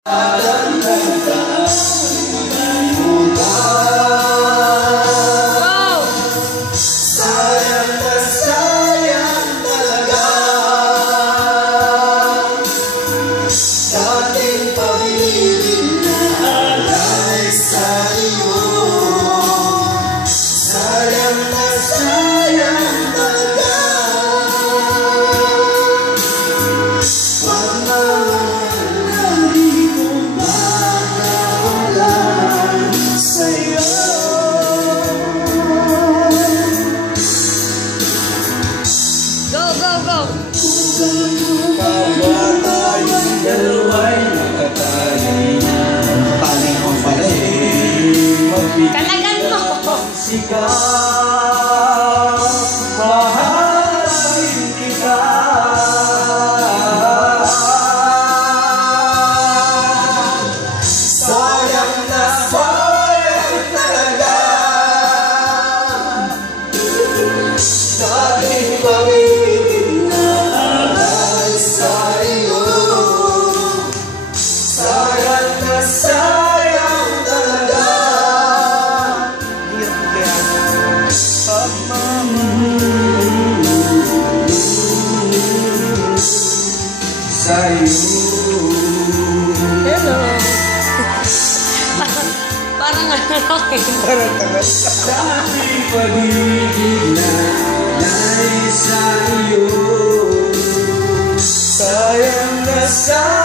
Kalagan mo! Mahalin kita. Sayang na sayang talaga. Dating pag-ibig na alay sa iyo. Sayang na sayang talaga. Hello. Parang Parang tagal. Dati pag-ibig na nais sa iyo. Sayang na sayang.